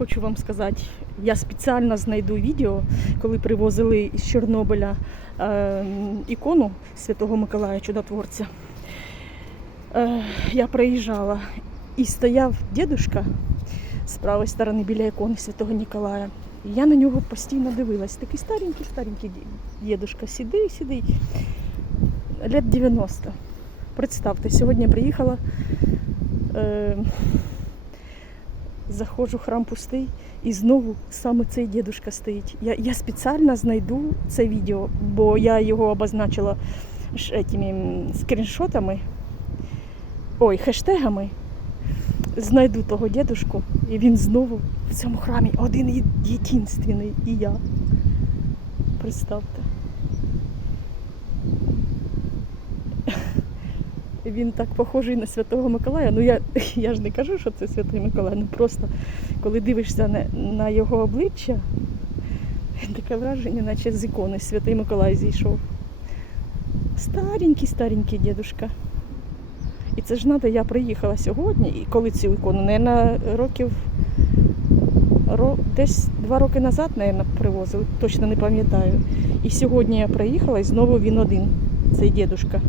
Хочу вам сказати, я спеціально знайду відео, коли привозили з Чорнобиля е, ікону Святого Миколая Чудотворця. Е, я проїжджала і стояв дідушка з правої сторони біля ікони Святого Ніколая. Я на нього постійно дивилась. Такий старенький, старенький ді- дідушка, сідий. Лет 90. Представте, сьогодні приїхала. Е, заходжу, храм пустий, і знову саме цей дідушка стоїть. Я, я спеціально знайду це відео, бо я його обозначила этими скріншотами, ой, хештегами. Знайду того дідушку, і він знову в цьому храмі один єдинственний, і я. Представте. Він так похожий на Святого Миколая. Ну я, я ж не кажу, що це Святий Миколай. Ну просто коли дивишся на, на його обличчя, таке враження, наче з ікони Святий Миколай зійшов. Старенький, старенький дідушка. І це ж треба, я приїхала сьогодні, і коли цю ікону, наверное, років ро, десь два роки назад, наверное, привозили, точно не пам'ятаю. І сьогодні я приїхала, і знову він один, цей дідушка.